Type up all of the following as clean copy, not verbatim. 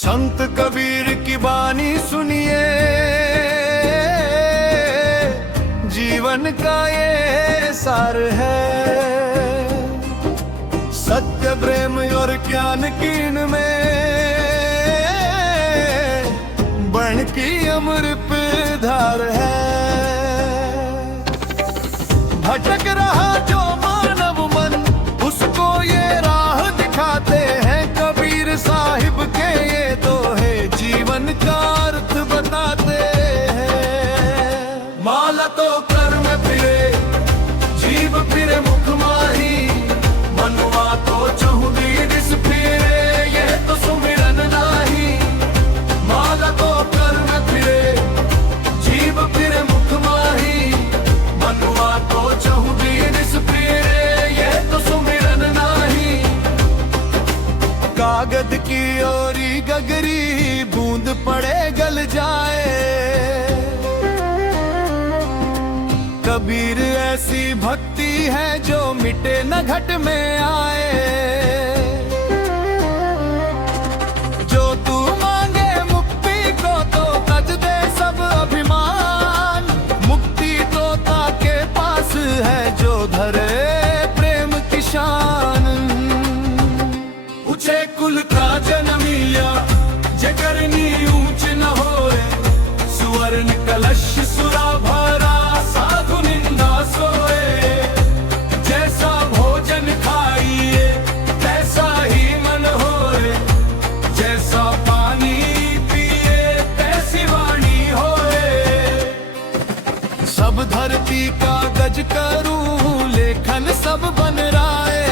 संत कबीर की बानी सुनिए, जीवन का ये सार है। सत्य प्रेम और ज्ञान कीन में बन की अमृत धार है। भटक रहा जो मानव मन, उसको ये राह दिखाते हैं कबीर साहिब के ये दोहे, जीवन का अर्थ बताते हैं। माला तो कर में फिरे, जीव फिरे मुख माही, मनुआ तो चहुदी दिस फिरे, ये तो सुमिरन नाही। माला तो कर में फिरे, जीव फिरे मुख माही, मनुआ तो चहुदी दिस फिरे, ये तो सुमिरन नाही। कागद की ओरी गगरी, बूंद पड़े गल जाए, कबीर ऐसी भक्ति है जो मिटे न घट में आए। जो तू मांगे मुक्ति को तो तज दे सब अभिमान, मुक्ति तो ताके पास है जो धरे प्रेम की शान। ऊंचे कुल का जन्मिया, जे करनी ऊंच न होए, सुवर्ण कलश सुरा भरा, साधु निंदा सोए। जैसा भोजन खाइए तैसा ही मन होए, जैसा पानी पिए तैसी वाणी होए। सब धरती का गज करूं, लेखन सब बन राए,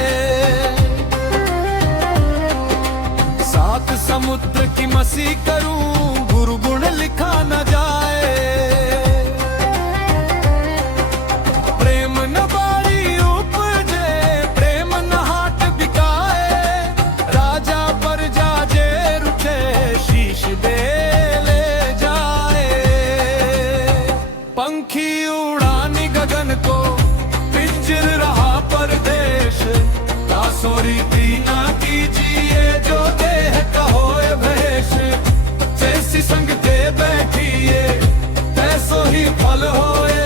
सात समुद्र की मसी करूं, गुरु गुण लिखा न जाए। प्रेम न बाड़ी उपजे, प्रेम न हाट बिकाए, राजा पर जाजे रुठे, शीश दे ले जाए। पंखी उड़ानी गगन को, पिंजर रहा परदेश, दासोरी तीना कीजिए जो देह कहोए भेष। जैसी संग दे बैठिए तैसो ही फल होए,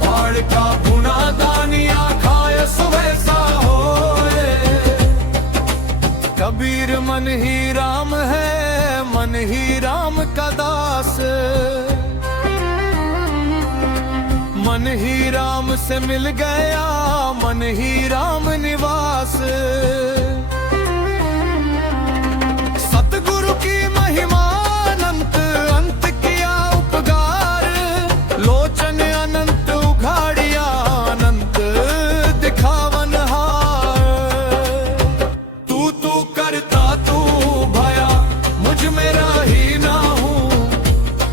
बाढ़ का भुना दानिया खाए सुवैसा होए। कबीर मन ही राम है, मन ही राम का दास, मन ही राम से मिल गया, मन ही राम निवास। सतगुरु की महिमा अनंत, अंत किया उपकार, लोचन अनंत उघाड़िया, अनंत दिखावन हार। तू करता तू भया, मुझ मेरा ही ना हूँ,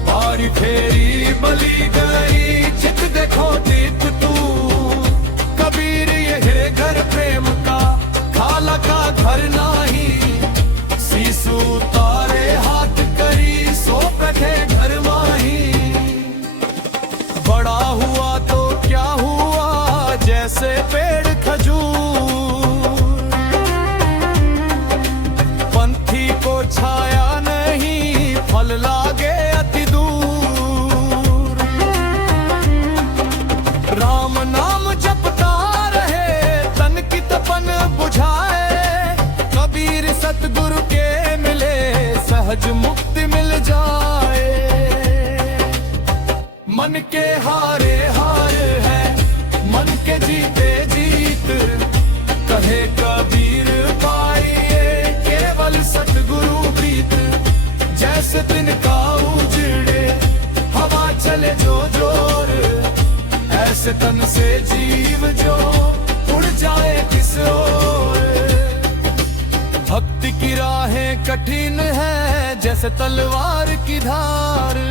बारी फेरी बली गई, चित देखो चित तू। कबीर ये घर प्रेम का, खाला का घर नाही, सीसू तारे हाथ करी, सो बैठे घर माही। बड़ा हुआ तो क्या हुआ, जैसे पेड़ खजूर, पंथी को छाया नहीं, फल लागे अति दूर। राम नाम जपता रहे, तन की तपन बुझाए, कबीर सतगुरु के मिले, सहज मुक्ति मिल जाए। मन के हारे हार है, मन के जीते जीत, कहे कबीर पाइए केवल सतगुरु प्रीत। जैसे दिन का उजड़े, हवा चले जो जोर, ऐसे तन से जीव जो उड़ जाए किस ओर। भक्ति की राहें कठिन है, जैसे तलवार की धार,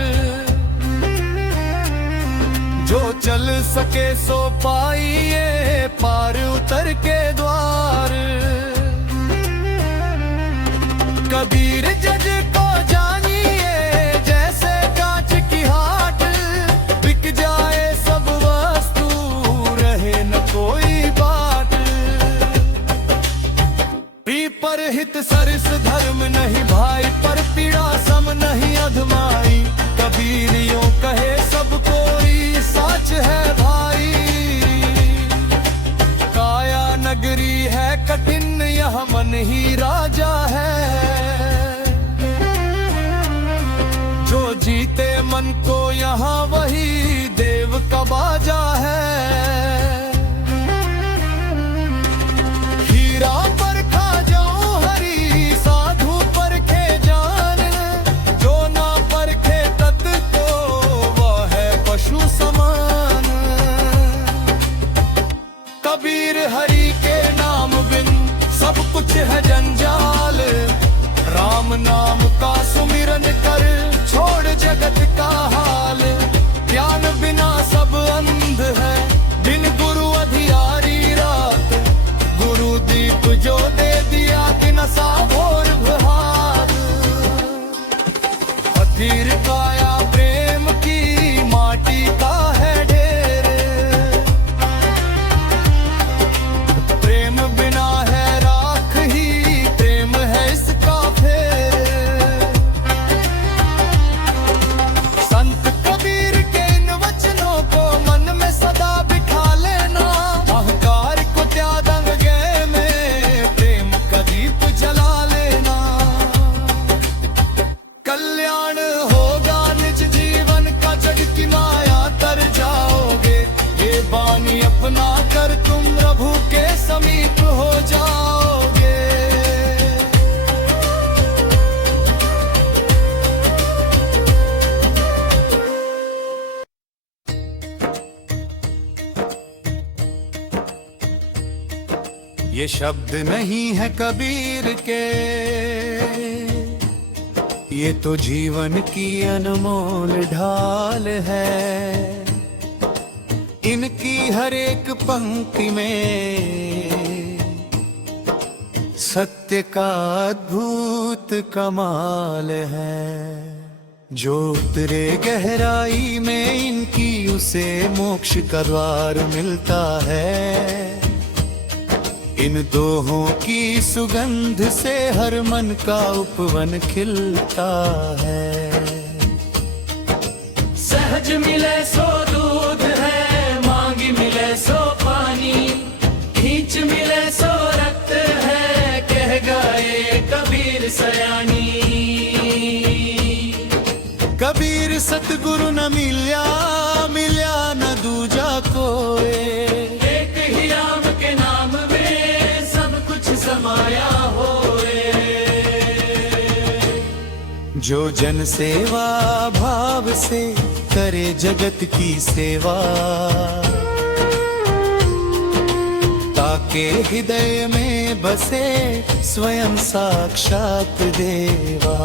जो चल सके सो पाइए पार उतर के द्वार। कबीर जज को जानिए, जैसे कांच की हाट, बिक जाए सब वस्तु, रहे न कोई बाट। पर हित सरस धर्म नहीं भाई पर जगत का हाल। ज्ञान बिना सब अंध है, बिन गुरु अधियारी रात। गुरु दीप जो दे दिया दिन सा भोर बहार। अधीर काया प्रेम की माटी का है ढेर। प्रेम बिना है राख ही, प्रेम है इसका फेर। संत कबीर के इन वचनों को मन में सदा बिठा लेना। अहंकार को त्याग गए में प्रेम का दीप जला लेना। कल्याण होगा निज जीवन का, जग की माया तर जाओगे। ये बानी अपना कर तुम प्रभु के समीप हो जाओगे। ये शब्द नहीं है कबीर के, ये तो जीवन की अनमोल ढाल है। इनकी हर एक पंक्ति में सत्य का अद्भुत कमाल है। जो उतरे गहराई में इनकी, उसे मोक्ष का द्वार मिलता है। इन दोहों की सुगंध से हर मन का उपवन खिलता है। सहज मिले सो दूध है, मांगी मिले सो पानी। खींच मिले सो रक्त है, कह गए कबीर सयानी। कबीर सतगुरु न मिल्या, मिल्या न दूजा कोई। एक ही राम के नाम में सब कुछ समाया होए। जो जन सेवा भाव से करे जगत की सेवा, ताके हृदय में बसे स्वयं साक्षात देवा।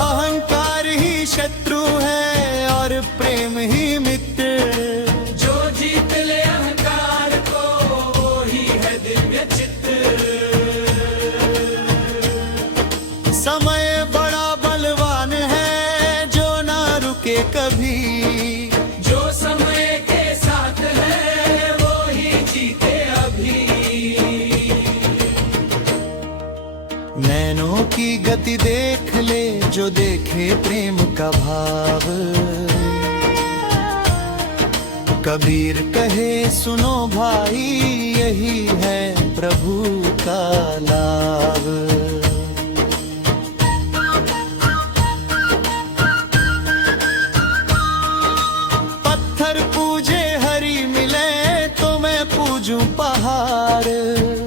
अहंकार ही शत्रु है और प्रेम ही मित्र। जो जीत ले अहंकार को, वो ही है दिव्य चित्त। समय बड़ा बलवान है, जो ना रुके कभी। जो समय के साथ है, वो ही जीते अभी। नैनों की गति देख ले, जो देखे प्रेम का भाव। कबीर कहे सुनो भाई, यही है प्रभु का लाभ। पत्थर पूजे हरि मिले, तो मैं पूजूं पहाड़।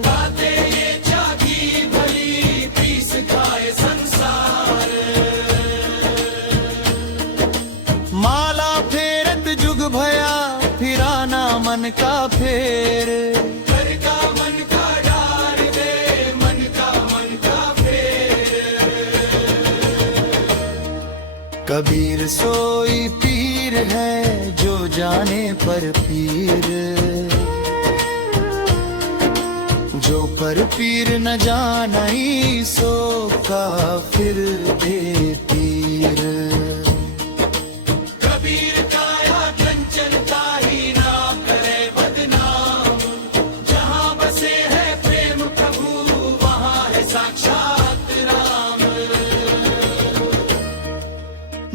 बातें ये जागी भली, पीस खाए संसार। माला फेरत जुग भया, फिराना मन का फेर। घर का मन का डार दे, मन का फेर। कबीर सोई पीर है, जो जाने पर पीर। जो पर पीर न जानई, सो का फिर दे पीर। कबीर काया चंचलता ही ना करे बदनाम। जहाँ बसे है प्रेम प्रभु, वहाँ है साक्षात राम।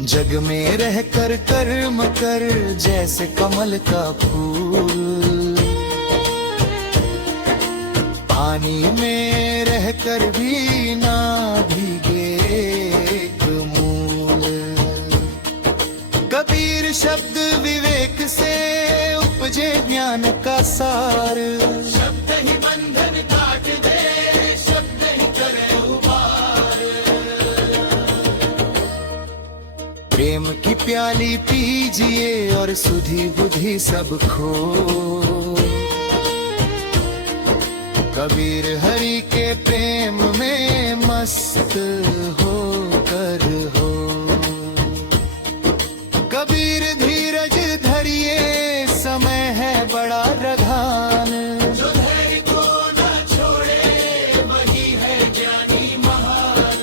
जग में रह कर कर्म कर, जैसे कमल का फूल। पानी में रह कर भी ना भीगे एक मूल। कबीर शब्द विवेक से उपजे ज्ञान का सार। शब्द ही बंधन काट दे, शब्द ही करे उबार। प्रेम की प्याली पीजिए और सुधी बुद्धि सब खो। कबीर हरि के प्रेम में मस्त होकर हो। कबीर धीरज धरिए समय है बड़ा रघान, जो धैर्य को न छोड़े वही है ज्ञानी महान।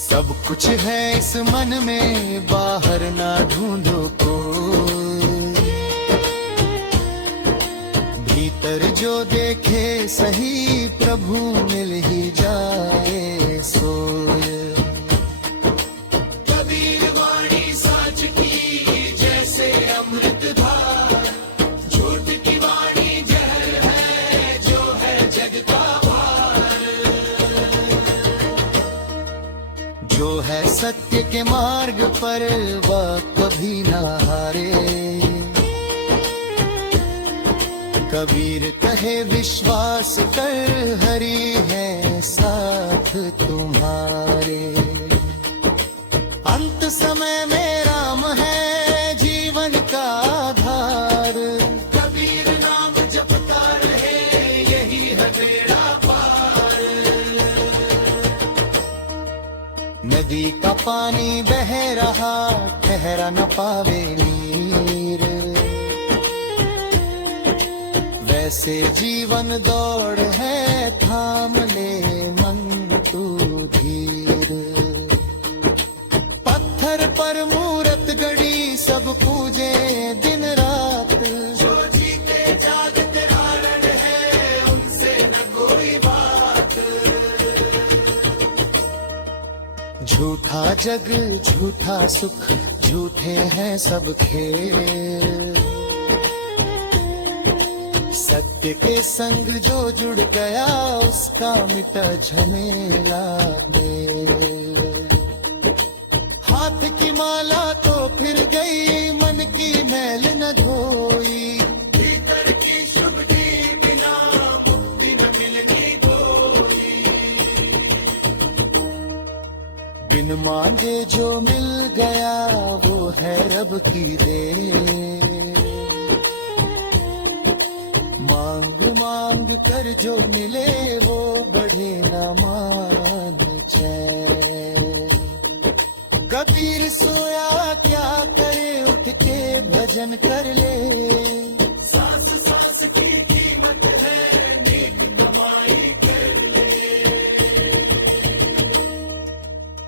सब कुछ है इस मन में बाहर ना ढूंढो को, भीतर जो देखे सही प्रभु मिल ही जाए सोए। कबीर वाणी साच की जैसे अमृत धार, झूठ की वाणी जहर है जो है जग का भार। जो है सत्य के मार्ग पर वह कभी ना हारे। कबीर कहे विश्वास कर हरि है साथ तुम्हारे। अंत समय में राम है जीवन का आधार, कबीर नाम जपता रहे यही है बेड़ा पार। नदी का पानी बह रहा ठहरा न पावे नीर, वैसे जीवन दौड़ है थाम ले मन तू धीर। पत्थर पर मूरत गड़ी सब पूजे दिन रात, जो जीते जागते कारण है उनसे न कोई बात। झूठा जग झूठा सुख झूठे हैं सब खेल। सत्य के संग जो जुड़ गया उसका मिटा झमेला मेल। हाथ की माला तो फिर गई मन की मैल न धोई, भीतर की शुद्धि बिना मुक्ति न मिलनी कोई। बिन मांगे जो मिल गया वो है रब की देन। मांग मांग कर जो मिले वो बढ़े न मान चैन। कबीर सोया क्या करे उठ के भजन कर ले, सांस सांस की कीमत है नेक कमाई कर ले।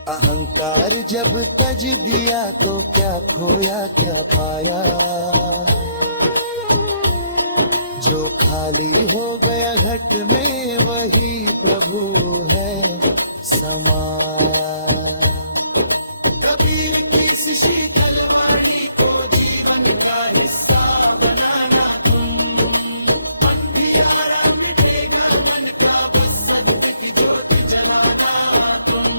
अहंकार जब तज दिया तो क्या खोया क्या पाया। जो खाली हो गया घट में वही प्रभु है समाया। कबीर की शीतल वाणी को जीवन का हिस्सा बनाना तुम। अंधियारा मिटेगा मन का बस सत्य की ज्योति जलाना तुम।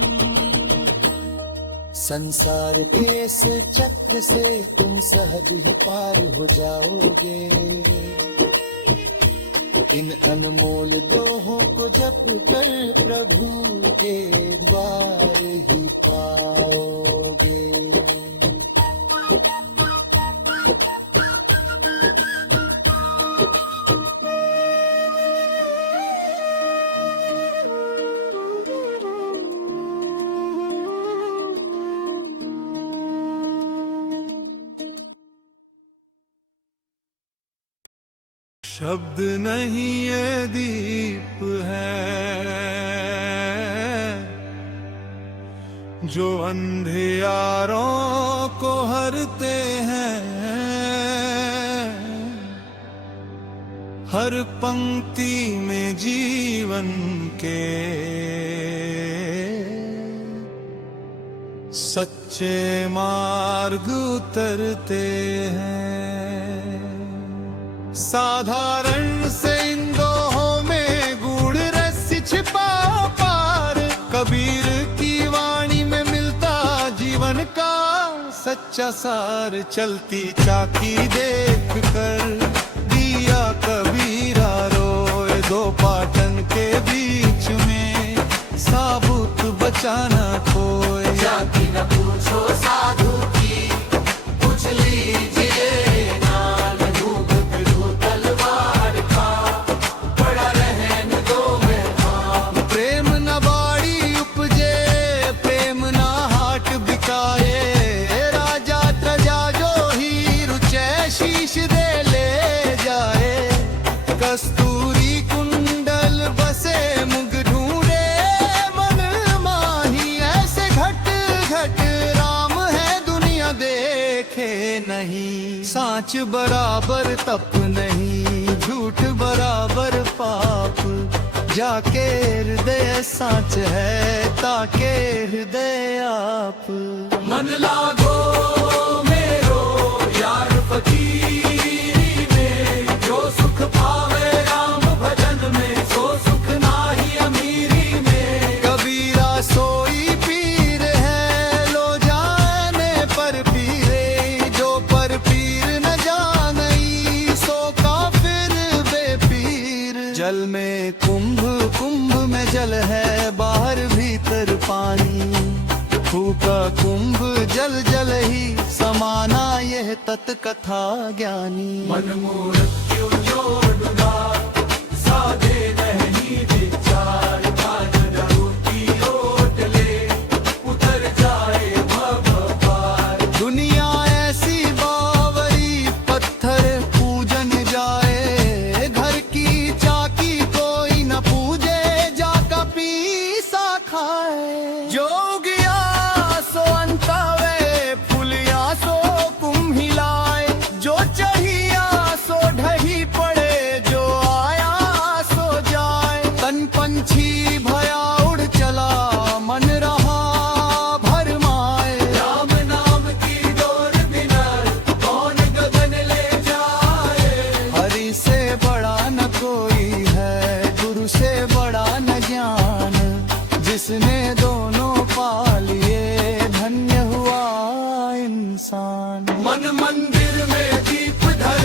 संसार के इस चक्र से तुम सहज ही पार हो जाओगे। इन अनमोल दोहों को जप कर प्रभु के द्वार ही पाओगे। शब्द नहीं ये दीप है जो अंधियारों को हरते हैं। हर पंक्ति में जीवन के सच्चे मार्ग उतरते हैं। साधारण से इन दोहों में गूढ़ रहस्य छिपा पार। कबीर की वाणी में मिलता जीवन का सच्चा सार। चलती चाकी देख कर दिया कबीरा रोए। दो पाटन के बीच में साबुत बचाना खोए। जाति न पूछो साधु की पूछ लीजिए नाल। धूप फिरू तलवार कस्तूरी कुंडल बसे मुग ढूंढे मन माही, ऐसे घट घट राम है दुनिया देखे नहीं। सांच बराबर तप नहीं, झूठ बराबर पाप, जाके हृदय सांच है ताके हृदय आप। मन लागो मेरो यार फकीरी में, जो सुख पावे राम भजन में, सो सुख नाही अमीरी में। कबीरा सोई पीर है लो जाने पर पीरे, जो पर पीर न जानई सो काफिर बेपीर। जल में कुंभ कुंभ में जल है बाहर भीतर पानी, फूका कुंभ जल जल ही समाना यह तत् कथा ज्ञानी। मन मृत्यु जोड़ना साधे नहीं विचार, काज डरूती ओट ले उतर जाए भव पार। दुनिया ऐसी बावरी पत्थर पूजन जाए, घर की चाकी कोई न पूजे जाका पीसा खाए। जो गया सो अंतावे फुलिया सो कुम्हिलाए, जो चढ़िया सो ढही पड़े, जो आया सो जाए। तन पंछी भया उड़ चला मन रहा भरमाए, राम नाम की डोर बिना कौन गगन ले जाए। हरि से बड़ा न कोई है गुरु से बड़ा न ज्ञान, जिसने दोनों पा लिए धन्य हुआ इंसान। मन मंदिर में दीप धर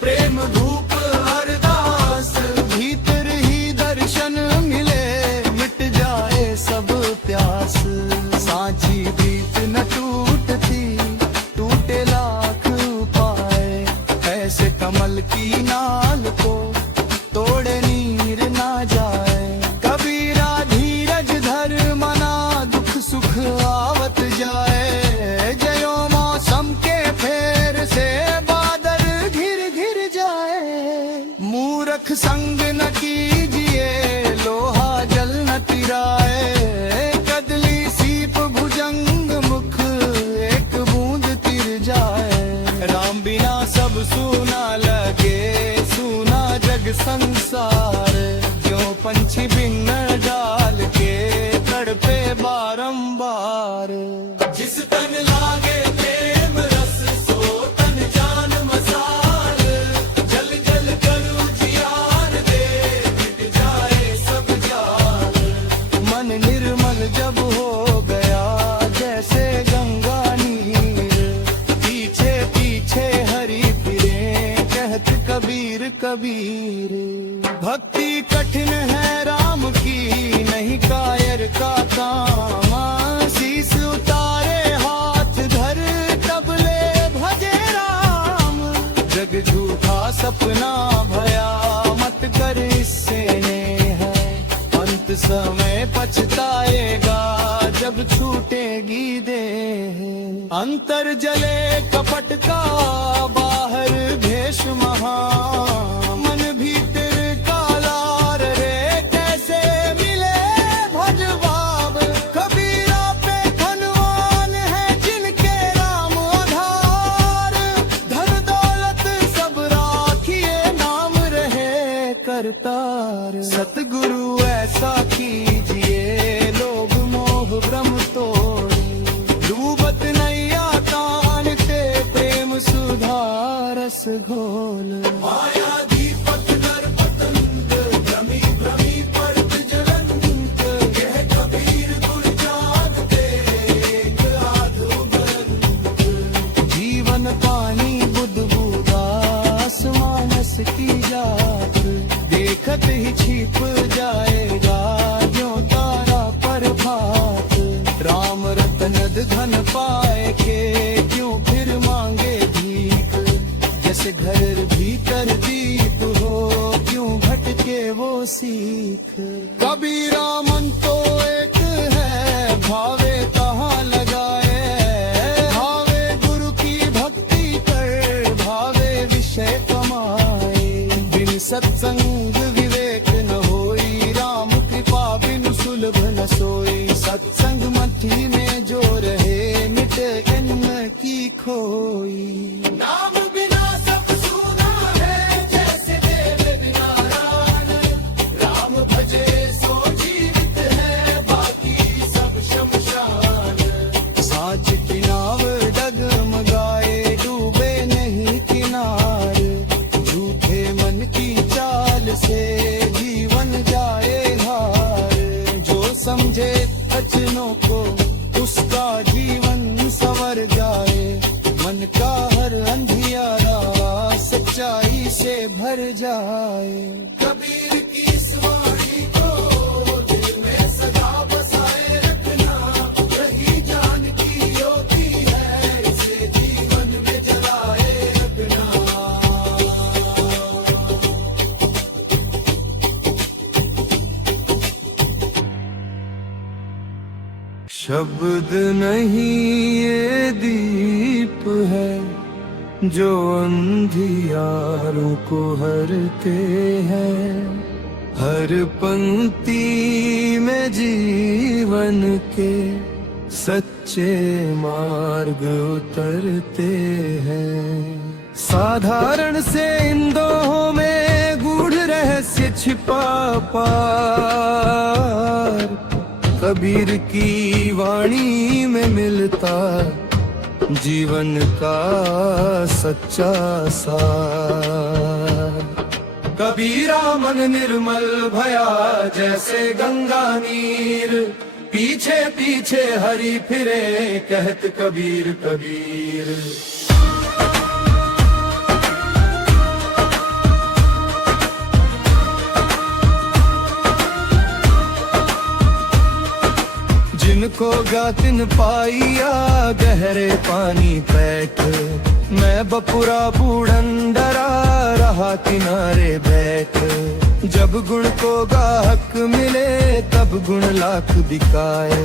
प्रेम धूप अरदास, भीतर ही दर्शन मिले मिट जाए सब प्यास। सांची प्रीत न टूटती टूटे लाख उपाय, ऐसे कमल की नाल को तोड़े नीर ना जाए। कबीरा धीरज धर मना दुख सुख आवत जाए, जयो मौसम के फेर से बादल घिर घिर जाए। मूरख संग न कीजिए लोहा जल न तिराए, कदली सीप भुजंग मुख एक बूंद तिर जाए। राम बिना सब सूना लगे सूना जग संसार, क्यों पंछी बिन डाल के तड़पे बारंबार। जिस तन लागे प्रेम रस सो तन जान मसाल, जल जल करू जियार दे मिट जाए सब जाल। मन निर्मल जब हो गया जैसे गंगा नीर, पीछे पीछे हरि फिरे कहत कबीर कबीर। भक्ति कठिन है राम की नहीं कायर का काम, शीस उतारे हाथ धर तबले भजे राम। जग झूठा सपना भया मत कर इससे है, अंत समय पछताएगा जब छूटेगी देह। अंतर जले कपट का बाहर भेष महा, मन भीतर काला रे कैसे मिले भजवाब। कबीरा पे धनवान है जिनके राम आधार, धन दौलत सब राखिए नाम रहे करतार। सतगुरु ऐसा कीजिए लोग मोह भ्रम तोड़े, डूबत नैया तानते प्रेम सुधारस घोल। माया दीपक नर पतंग भ्रमी भ्रमी पड़त जलंत, यह कबीर गुर जानते एक आधो बरंत। जीवन पानी बुध बुदास मानस की जात, देखत ही छिप जाएगा ज्यों तारा पर भात। राम रतन धन पाए के क्यों फिर मांगे भीख, जैसे घर भीतर दीप हो क्यों भटके वो सीख। कबीरा मन तो एक है भावे कहाँ लगाए, भावे गुरु की भक्ति कर भावे विषय कमाए। बिन सत्संग विवेक न होई, राम कृपा बिनु सुलभ न सोई। सत्संग मथी में जो रहे, मिटे जन्म की खोई। नाम बिना सब सूना है, जैसे देव बिना रान। राम भजे सो जीवित है, बाकी सब शमशान। साच की नाव डगमगाए, डूबे नहीं किनार। झूठे मन की चाल से जीवन जाए हार। जो समझे वचनों को, उसका जीवन संवर जाए। मन का हर अंधियारा सच्चाई से भर जाए। कबीर की इस वाणी को दिल में सदा बसाए रखना। यही जान की ज्योति है, इसे जीवन में जलाए रखना। शब्द नहीं ये दीप है, जो अंधियारों को हरते हैं। हर पंक्ति में जीवन के सच्चे मार्ग उतरते हैं। साधारण से इन दोहों में गूढ़ रहस्य छिपा पार। कबीर की वाणी में मिलता जीवन का सच्चा सार। कबीरा मन निर्मल भया, जैसे गंगा नीर। पीछे पीछे हरि फिरे, कहत कबीर कबीर। जिनको गातिन पाइया, गहरे पानी पैठ। मैं बपुरा बूढ़न डरा, रहा किनारे बैठ। जब गुण को गाहक मिले, तब गुण लाख बिकाए।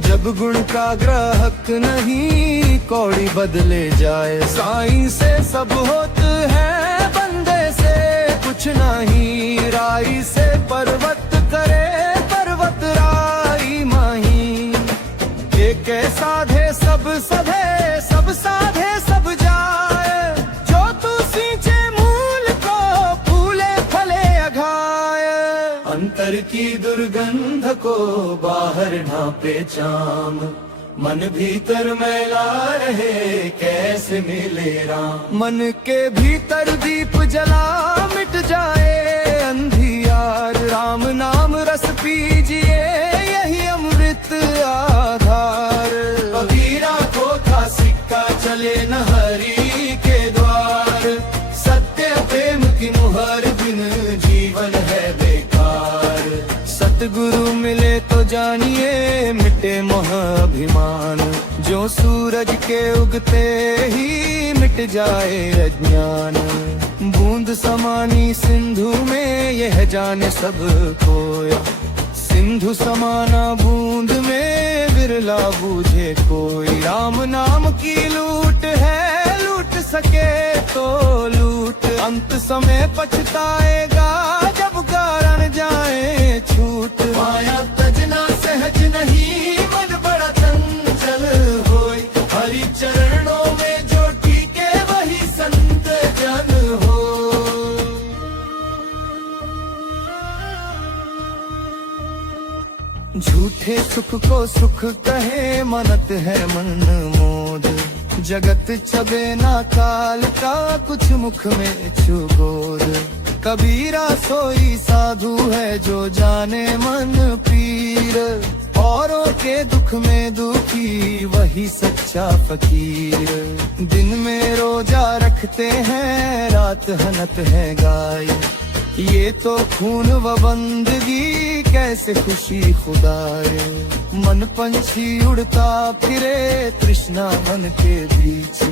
जब गुण का ग्राहक नहीं, कौड़ी बदले जाए। साईं से सब होत है, बंदे से कुछ नहीं। राई से पर्वत करे, पर्वत राई माही। एक साधे सब सधे, सब साधे सब जाए। जो तू सींचे मूल को, फूले फले अघाय। अंतर की दुर्गंध को बाहर ढांपे चाम। मन भीतर मैला रहे, कैसे मिले राम। मन के भीतर दीप जला, मिट जाए अंधियार। राम नाम रस पीजिए, यही अमृत आधार। कबीरा को था सिक्का, चले न हरि के द्वार। सत्य प्रेम की मुहर, बिन जीवन है बेकार। सतगुरु मिले तो जानिए, मिटे मोह अभिमान। जो सूरज के उगते ही मिट जाए अज्ञान। बूंद समानी सिंधु में, यह जाने सब कोई। सिंधु समाना बूंद में, विरला बूझे कोई। राम नाम की लूट है, लूट सके तो लूट। अंत समय पछताएगा, जब कारण जाए छूट। माया तजना सहज नहीं, मन बड़ा चंचल होय। हरि चरणों में जो टीके, वही संत जन हो। झूठे सुख को सुख कहे, मनत है मन मोद। जगत छबे ना काल का, कुछ मुख में छुगोद। कबीरा सोई साधु है, जो जाने मन पीर। औरों के दुख में दुखी, वही सच्चा फकीर। दिन में रोजा रखते हैं, रात हनत है गाय। ये तो खून व बंदगी, कैसे खुशी खुदाए। मन पंछी उड़ता फिरे, तृष्णा मन के बीच।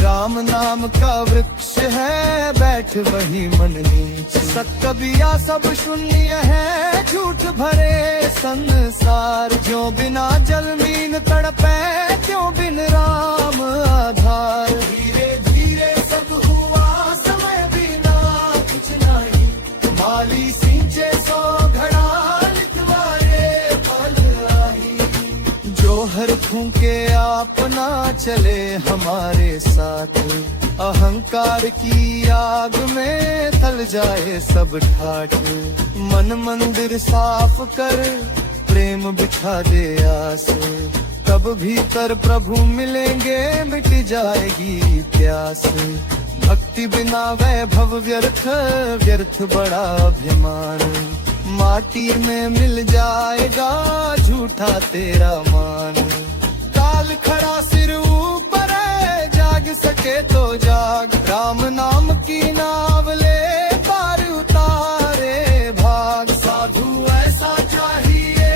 राम नाम का वृक्ष है, बैठ वही मन नीच। सत्कबिया सब शून्य है, झूठ भरे संसार। जो बिना जल मीन तड़पे, क्यों बिन राम आधार। धीरे धीरे सब हुआ, समय बिना कुछ नहीं। दुखों के आप ना चले हमारे साथ, अहंकार की आग में तल जाए सब ठाठ। मन मंदिर साफ कर प्रेम बिछा दे आस, तब भीतर प्रभु मिलेंगे मिट जाएगी प्यास। भक्ति बिना वैभव व्यर्थ, व्यर्थ बड़ा अभिमान, माटी में मिल जाएगा झूठा तेरा मान। काल खड़ा सिर ऊपर है, जाग सके तो जाग, राम नाम की नाव ले पार उतारे भाग। साधु ऐसा चाहिए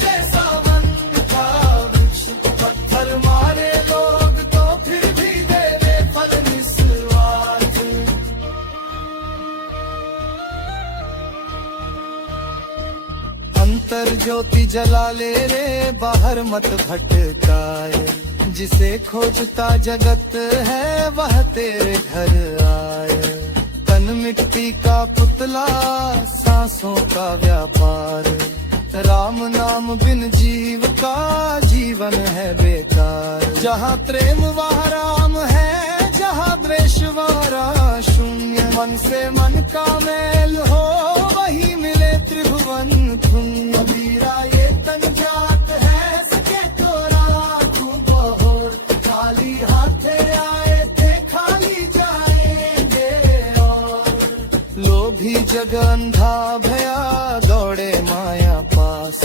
जैसा वन का वृक्ष, पत्थर मारे लोग तो फिर भी देवे फल निस्वार्थ। अंतर ज्योति जला ले रे, बाहर मत भटकाए, जिसे खोजता जगत है वह तेरे घर आए। तन मिट्टी का पुतला, सांसों का व्यापार, राम नाम बिन जीव का जीवन है बेकार। जहाँ प्रेम वहाँ राम है, जहाँ द्वेष वहाँ शून्य, मन से मन का मेल हो वही मिले त्रिभुवन पुण्य। कबीरा ये तन जात है, सके तो राखूं बहोर, खाली हाथे आए थे खाली जाएंगे और। लोभी जग अंधा भया दौड़े माया पास,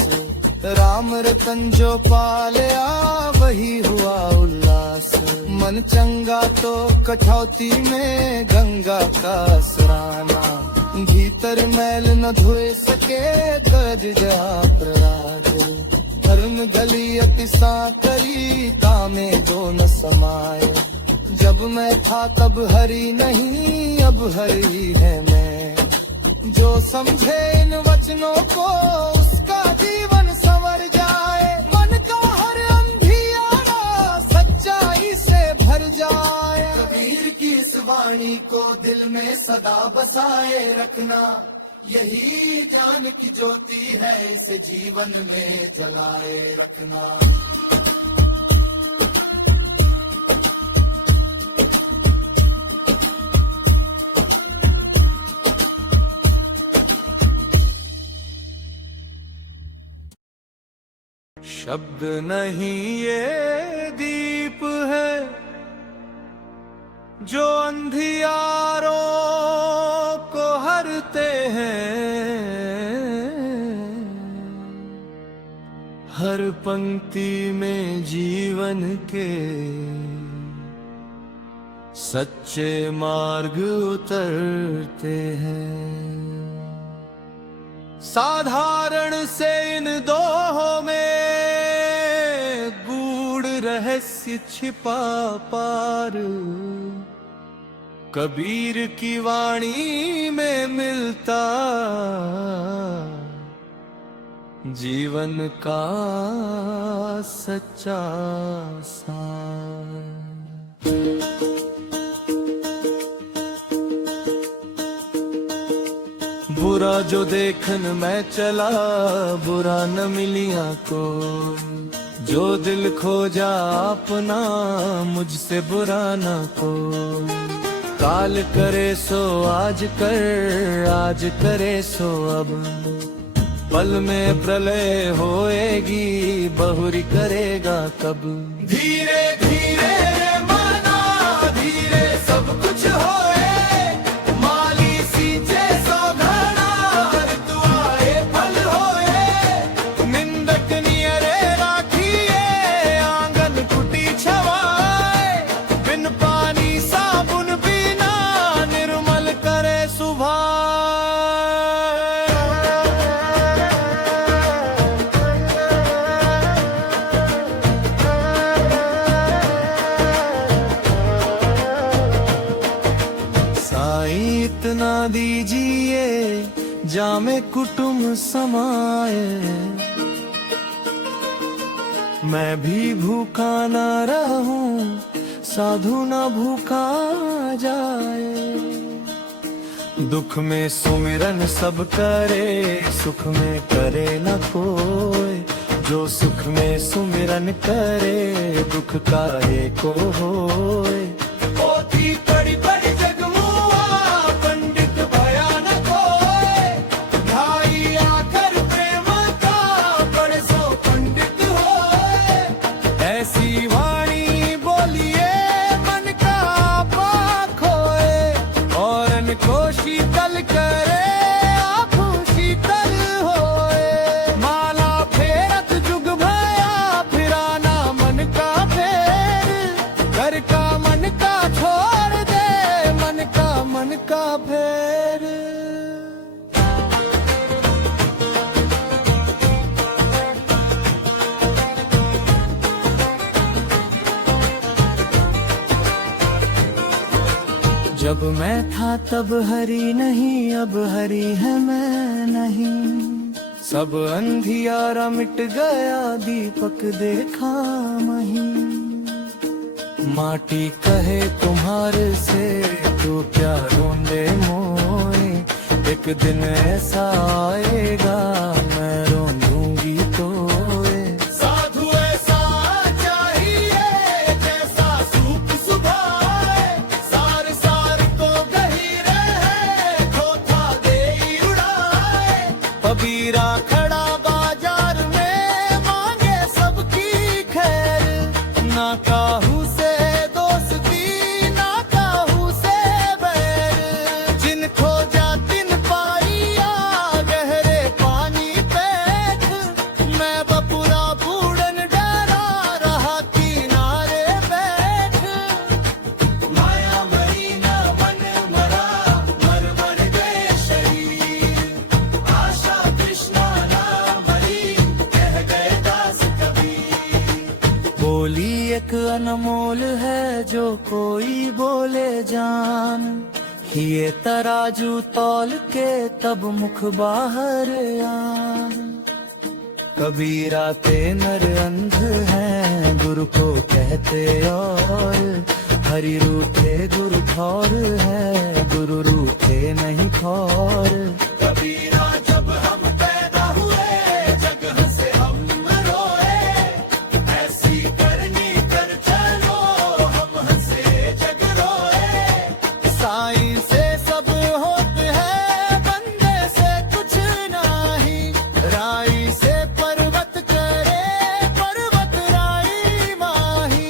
राम रतन जो पालया वही हुआ उल्लास। मन चंगा तो कठौती में गंगा का स्नाना, भीतर मैल न धोए सके तज जा प्रराग। धर्म गली अति साकरी, तामे दो न समाये, जब मैं था तब हरि नहीं अब हरि है मैं। जो समझे इन वचनों को उसका जीवन संवर जाए, मन का हर अंधियारा सच्चाई से भर जाए। कबीर की इस वाणी को दिल में सदा बसाए रखना, यही ज्ञान की ज्योति है इसे जीवन में जलाए रखना। शब्द नहीं ये दीप है जो अंधियारों को हरते हैं, हर पंक्ति में जीवन के सच्चे मार्ग उतरते हैं। साधारण से इन दोहों में गूढ़ रहस्य छिपा पार, कबीर की वाणी में मिलता जीवन का सच्चा सार। बुरा जो देखन मैं चला, बुरा न मिलिया को, जो दिल खोजा अपना मुझसे बुरा न को। काल करे सो आज कर, आज करे सो अब, पल में प्रलय होएगी बहुरी करेगा कब। धीरे धीरे माना धीरे सब कुछ होए, माली सींचे सो घड़ा ऋतु आए फल होए। निंदक नियरे राखिए आंगन कुटी छवाए, बिन पानी साबुन बिना निर्मल करे सुभा। इतना दीजिए जामे कुटुम्ब समाए, मैं भी भूखा न रहूं साधु न भूखा जाए। दुख में सुमिरन सब करे, सुख में करे न कोई, जो सुख में सुमिरन करे दुख काहे को होए। पोथी पढ़ी पढ़ी जगमुआ पंडित भयानक होए। ढाई आखर प्रेम का पढ़ सो पंडित होए। ऐसी वाणी बोलिए मन का पाख होए। और अनको शीतल करे आप शीतल होए। माला फेरत जुग भया फिराना मन का फेर। घर का मन का छोड़ दे मन का फेर। जब मैं था तब हरी नहीं अब हरी है मैं नहीं। सब अंधियारा मिट गया दीपक देखा वहीं। माटी कहे तुम्हारे से तो क्या ढूंढे मोए। एक दिन ऐसा आएगा मैं रोंदूंगी तोए। साधु ऐसा चाहिए जैसा सूप सुभाए। सार सार को गहीरे है खोथा दे उड़ाए। कबीरा खड़ा बाजार में मांगे सबकी खैर। ना काहू से दोस्ती ना काहू से बैर। जिन खोजा तिन पाइया गहरे पानी पेट। मैं बपुरा बूढ़न डरा रहा किनारे बैठ। माया मरी ना मन मरा मर मर गए शरीर। आशा तृष्णा ना मरी कह गए दास कबीर। बोली एक अनमोल है जो कोई बोले जान। ये तराजू तौल के तब मुख बाहर आन। कबीरा ते नर अंध हैं गुरु को कहते और। हरि रूठे गुरु ठौर है गुरु रूठे नहीं ठौर। कबीरा जब हम पैदा हुए जगह से हम रोए। ऐसी करनी कर चलो हम हंसे जग रोए। साईं से सब होते हैं बंदे से कुछ नहीं। राई से पर्वत करे पर्वत राई माही।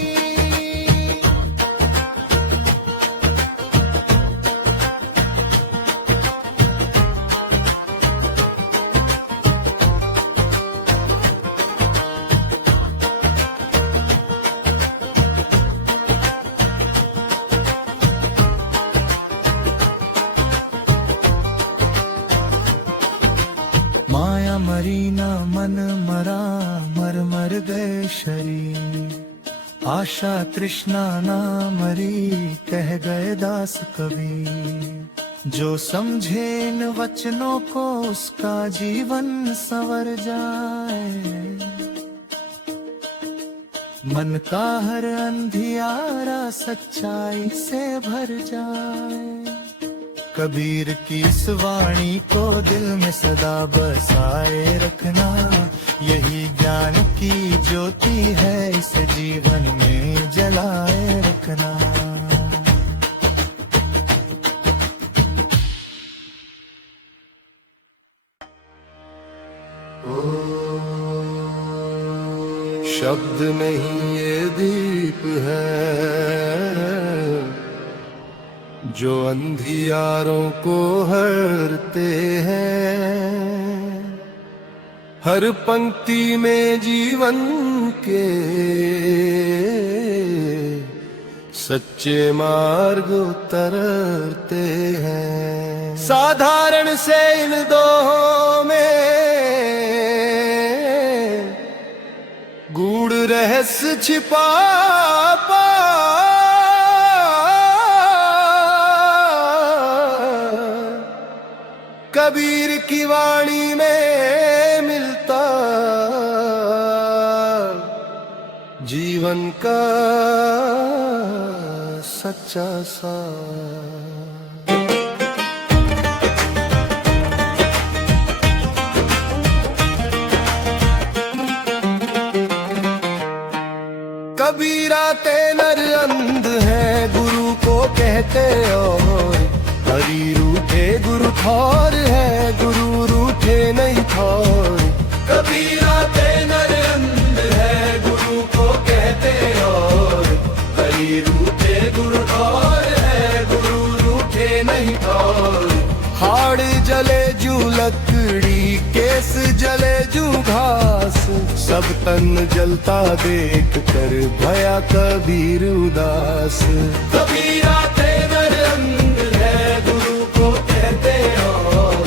माया मरी ना मन मरा मर मर गए शरीर। आशा तृष्णा ना मरी कह गए दास कबीर। जो समझे इन वचनों को उसका जीवन संवर जाए। मन का हर अंधियारा सच्चाई से भर जाए। कबीर की इस वाणी को दिल में सदा बसाए रखना। यही ज्ञान की ज्योति है इसे जीवन में जलाए रखना। शब्द नहीं ये दीप है जो अंधियारों को हरते हैं। हर पंक्ति में जीवन के सच्चे मार्ग उतरते हैं। साधारण से इन दोहों में गूढ़ रहस्य छिपा कबीर की वाणी में मिलता जीवन का सच्चा सार। कहते और हरी रूठे गुरु थौर है, गुरु रूठे नहीं थौर। कबीरा ते नर अंध है, गुरु को कहते और हरी रूठे गुरु और है, गुरु रूठे नहीं और। हाड़ जले जू लकड़ी, केस जले जू घास, सब तन जलता देख कर भया कबीर उदास। कबीरा ते नर अंध है, गुरु को कहते और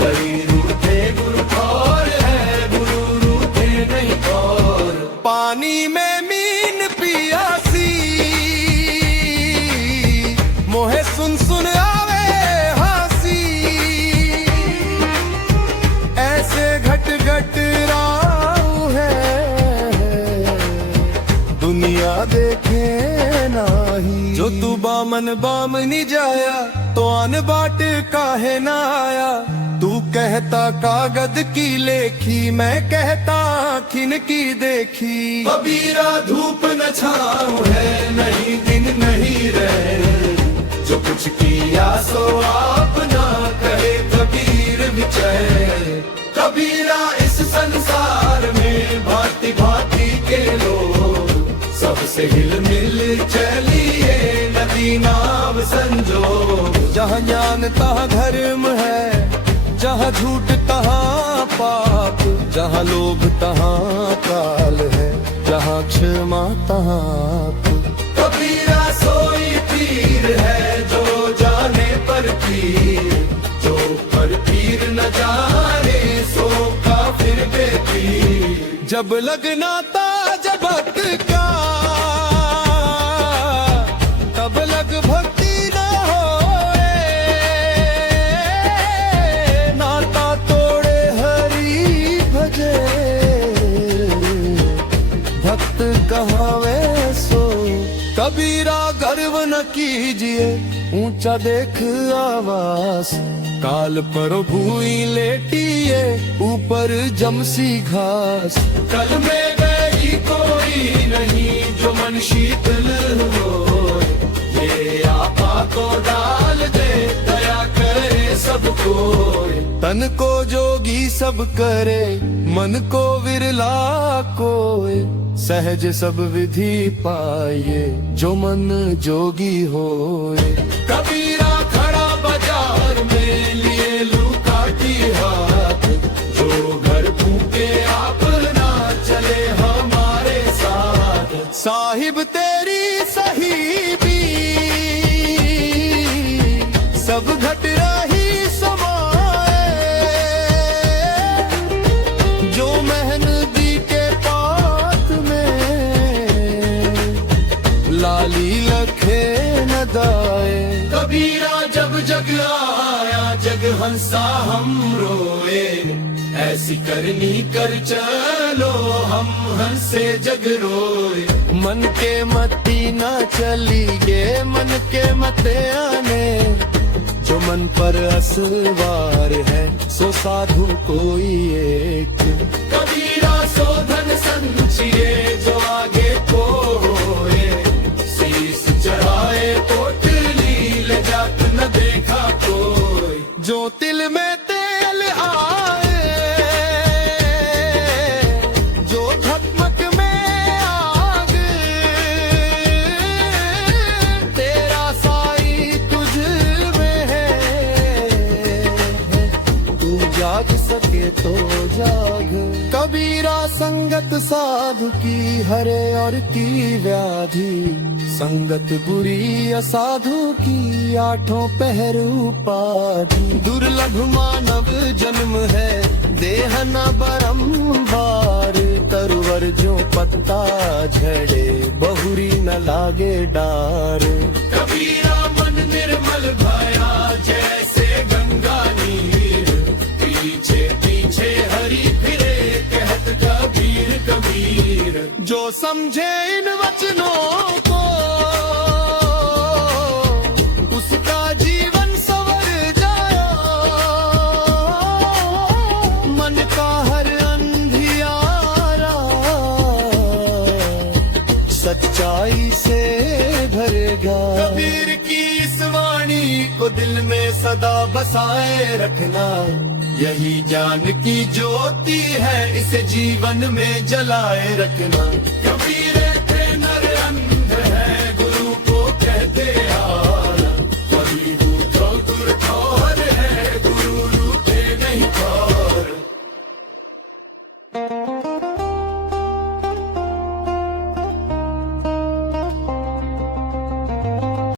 हरी रूठे गुरु और है, गुरु रूठे नहीं और। पानी में मीन पियासी, मोहे सुन सुन आवे हासी, ऐसे घट घट राव है, दुनिया देखे नाही। जो तू बामन बामनी जाया, तो आन बाट काहे ना आया। तू कहता कागद की लेखी, मैं कहता आँखिन की देखी। कबीरा धूप न छाँव है, नहीं दिन नहीं रहे, जो कुछ किया सो आप ना कहे कबीर विचय। कबीरा इस संसार में भांति भांति के लोग, सबसे हिल मिल चलिए नदी नाव संजोग। जहाँ ज्ञान तहाँ धर्म है, जहाँ झूठ तहाँ पाप, जहाँ लोभ तहाँ काल है, जहाँ क्षमा तहाँ आप। कबीरा सोई पीर है, जो जाने पर पीर, जो पर पीर न जाने सो काफिर बेपीर। जब लगना था जबक का, तब लग भक्ति न होए, नाता तोड़े हरि भजे, भक्त कहावे सो। कबीरा गर्व न कीजिए, ऊंचा देख आवास, काल पर भूई लेटिए, ऊपर जमसी घास। कल में गई कोई नहीं, जो मन शीतल हो, ये आपा को डाल दे, दया करे सबको। तन को जोगी सब करे, मन को विरला कोय, सहज सब विधि पाए, जो मन जोगी होए। कबीरा खड़ा बाजार में लिए लुकाटी हाथ, जो घर फूके आप ना चले हमारे साथ। साहिब तेरी सही भी, सब घट रही समाए, जो मेहनती के पात में, लाली लखे न दाए। कबीरा जब जग आया, जग हंसा हम रोए, ऐसी करनी कर चलो हम हंसे जग रोए। मन के मती न चली गे, मन के मते आने, जो मन पर असवार है, सो साधु कोई एक। कबीरा सो धन संचिए, जो आगे को होए, शीस चढ़ाए पोटली ले जात न देखा कोई। जो तिल में तेल आए, जो झकमक में आग, तेरा साई तुझ में है, तू जाग सके तो जाग। कबीरा संगत साधु की हरे और की व्याधि, संगत बुरी असाधु की आठों पहर उपाधि। दुर्लभ मानव जन्म है, देह न बारंबार, तरवर जो पत्ता झड़े, बहुरी न लागे डार। कबीरा मन निर्मल भया, जैसे गंगा नीर, पीछे पीछे हरि फिरे, कहत कबीर कबीर। जो समझे इन वचनों को, उसका जीवन संवर जाया, मन का हर अंधियारा, सच्चाई सच्चाई से भरेगा। कबीर की इस वाणी को दिल में सदा बसाए रखना, यही ज्ञान की ज्योति है, इसे जीवन में जलाए रखना।